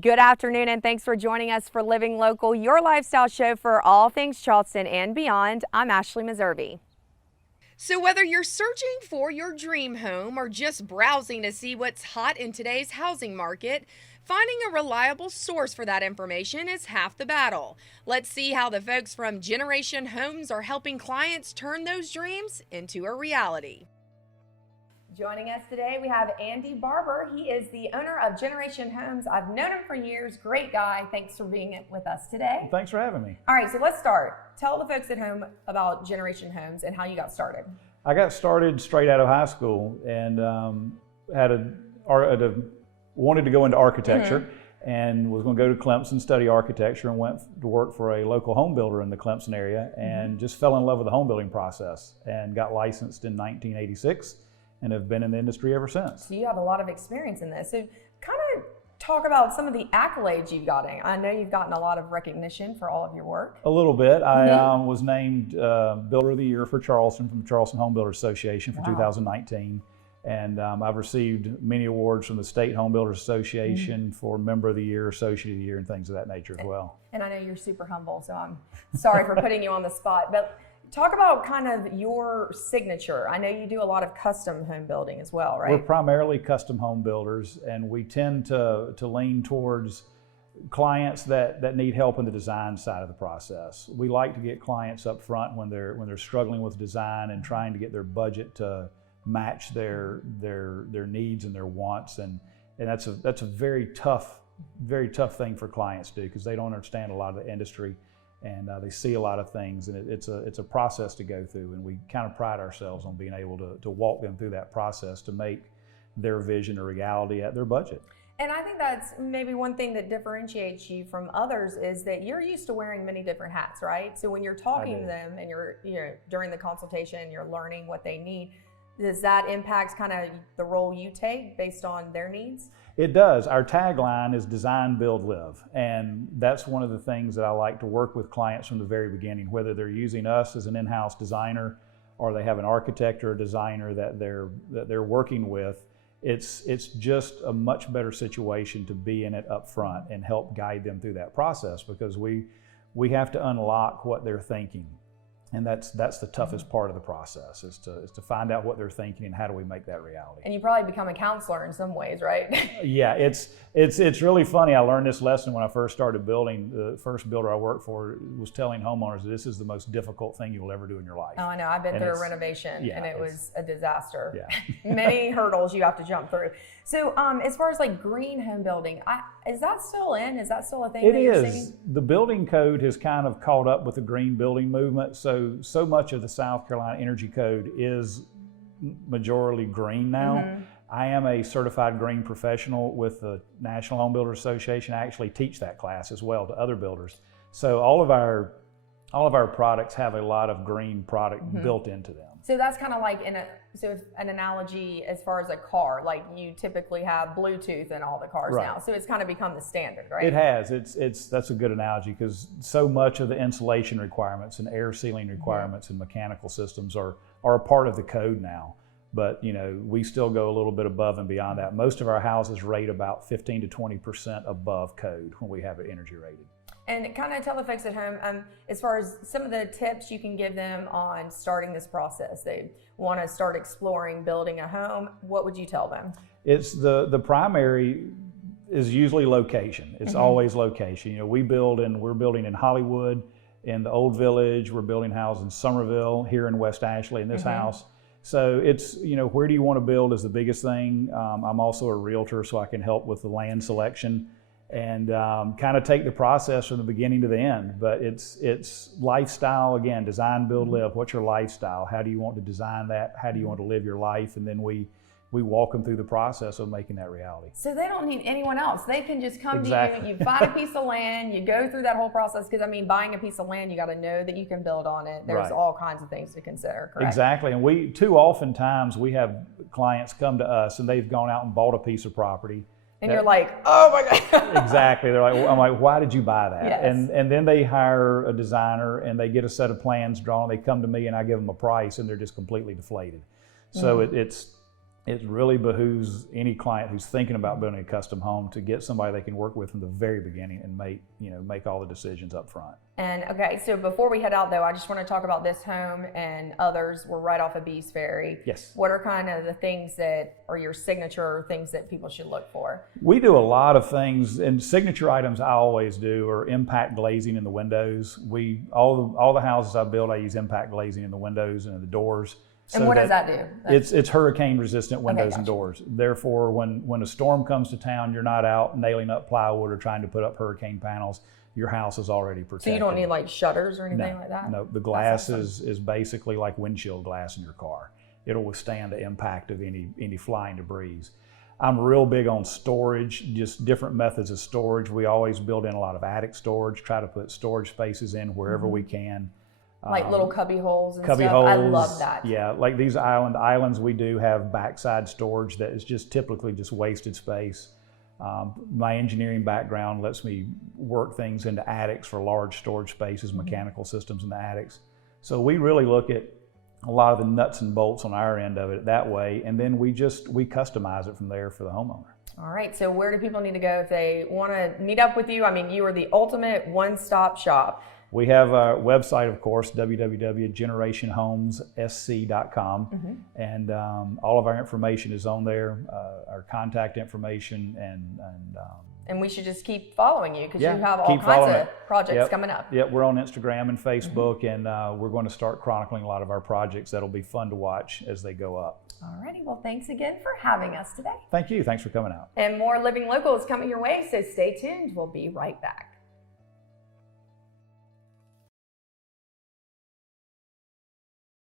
Good afternoon, and thanks for joining us for Living Local, your lifestyle show for all things Charleston and beyond. I'm Ashleigh Messervy. So whether you're searching for your dream home or just browsing to see what's hot in today's housing market, finding a reliable source for that information is half the battle. Let's see how the folks from Generation Homes are helping clients turn those dreams into a reality. Joining us today, we have Andy Barber. He is the owner of Generation Homes. I've known him for years. Great guy. Thanks for being with us today. Thanks for having me. All right, so let's start. Tell the folks at home about Generation Homes and how you got started. I got started straight out of high school and wanted to go into architecture and was going to go to Clemson, study architecture, and went to work for a local home builder in the Clemson area and just fell in love with the home building process and got licensed in 1986. And have been in the industry ever since. So you have a lot of experience in this. So kind of talk about some of the accolades you've gotten. I know you've gotten a lot of recognition for all of your work. A little bit. I was named Builder of the Year for Charleston from the Charleston Home Builder Association for 2019. And I've received many awards from the State Home Builders Association for Member of the Year, Associate of the Year, and things of that nature as well. And I know you're super humble, so I'm sorry for putting you on the spot. But talk about kind of your signature. I know you do a lot of custom home building as well, right? We're primarily custom home builders, and we tend to lean towards clients that need help in the design side of the process. We like to get clients up front when they're struggling with design and trying to get their budget to match their needs and their wants, and that's a very tough thing for clients to do because they don't understand a lot of the industry. And they see a lot of things, and it's a process to go through, and we kind of pride ourselves on being able to walk them through that process to make their vision a reality at their budget. And I think that's maybe one thing that differentiates you from others is that you're used to wearing many different hats, right? So when you're talking to them and you're during the consultation, you're learning what they need. Does that impact kind of the role you take based on their needs? It does. Our tagline is design, build, live. And that's one of the things that I like to work with clients from the very beginning, whether they're using us as an in-house designer or they have an architect or a designer that they're working with. It's just a much better situation to be in it up front and help guide them through that process because we have to unlock what they're thinking. And that's the toughest part of the process is to find out what they're thinking and how do we make that reality. And you probably become a counselor in some ways, right? Yeah, it's really funny. I learned this lesson when I first started building. The first builder I worked for was telling homeowners that this is the most difficult thing you'll ever do in your life. Oh, I know. I've been through a renovation and it was a disaster. Yeah. Many hurdles you have to jump through. So as far as like green home building, is that still in? Is that still a thing? It is. The building code has kind of caught up with the green building movement. So much of the South Carolina Energy Code is majorly green now. I am a certified green professional with the National Home Builder Association. I actually teach that class as well to other builders. So all of our products have a lot of green product built into them. So that's kind of like an analogy as far as a car, like you typically have Bluetooth in all the cars now. So it's kind of become the standard, right? It has. That's a good analogy because so much of the insulation requirements and air sealing requirements and mechanical systems are a part of the code now. But we still go a little bit above and beyond that. Most of our houses rate about 15 to 20% above code when we have it energy rated. And kind of tell the folks at home, as far as some of the tips you can give them on starting this process. They want to start exploring building a home. What would you tell them? It's the primary is usually location. It's always location. We're building in Hollywood, in the Old Village. We're building houses in Somerville, here in West Ashleigh, in this house. So it's, where do you want to build is the biggest thing. I'm also a realtor, so I can help with the land selection and kind of take the process from the beginning to the end. But it's lifestyle, again, design, build, live. What's your lifestyle? How do you want to design that? How do you want to live your life? And then we walk them through the process of making that reality. So they don't need anyone else. They can just come to you, you find a piece of land, you go through that whole process, because buying a piece of land, you got to know that you can build on it. There's all kinds of things to consider, correct? Exactly, and too often times we have clients come to us and they've gone out and bought a piece of property. And you're like, oh my God. Exactly. I'm like, why did you buy that? Yes. And then they hire a designer and they get a set of plans drawn. They come to me and I give them a price and they're just completely deflated. So it really behooves any client who's thinking about building a custom home to get somebody they can work with from the very beginning and make all the decisions up front. And okay, so before we head out though, I just want to talk about this home and others. We're right off of Bees Ferry. Yes. What are kind of the things that are your signature things that people should look for? We do a lot of things, and signature items I always do are impact glazing in the windows. All the houses I build, I use impact glazing in the windows and in the doors. And what does that do? It's hurricane resistant windows and gotcha. doors. Therefore, when a storm comes to town, you're not out nailing up plywood or trying to put up hurricane panels. Your house is already protected. So you don't need like shutters or anything like that? No, the glass is basically like windshield glass in your car. It'll withstand the impact of any flying debris. I'm real big on storage, just different methods of storage. We always build in a lot of attic storage, try to put storage spaces in wherever we can. Like little cubby holes and cubby stuff. holes. I love that. Yeah, like these islands, we do have backside storage that is just typically just wasted space. My engineering background lets me work things into attics for large storage spaces, mechanical systems in the attics. So we really look at a lot of the nuts and bolts on our end of it that way, and then we customize it from there for the homeowner. All right, so where do people need to go if they want to meet up with you? I mean, you are the ultimate one-stop shop. We have a website, of course, www.generationhomessc.com, and all of our information is on there, our contact information, and we should just keep following you because yeah, you have all kinds of projects coming up. Yep, we're on Instagram and Facebook, and we're going to start chronicling a lot of our projects. That'll be fun to watch as they go up. All righty, well, thanks again for having us today. Thank you. Thanks for coming out. And more Living Local is coming your way, so stay tuned. We'll be right back.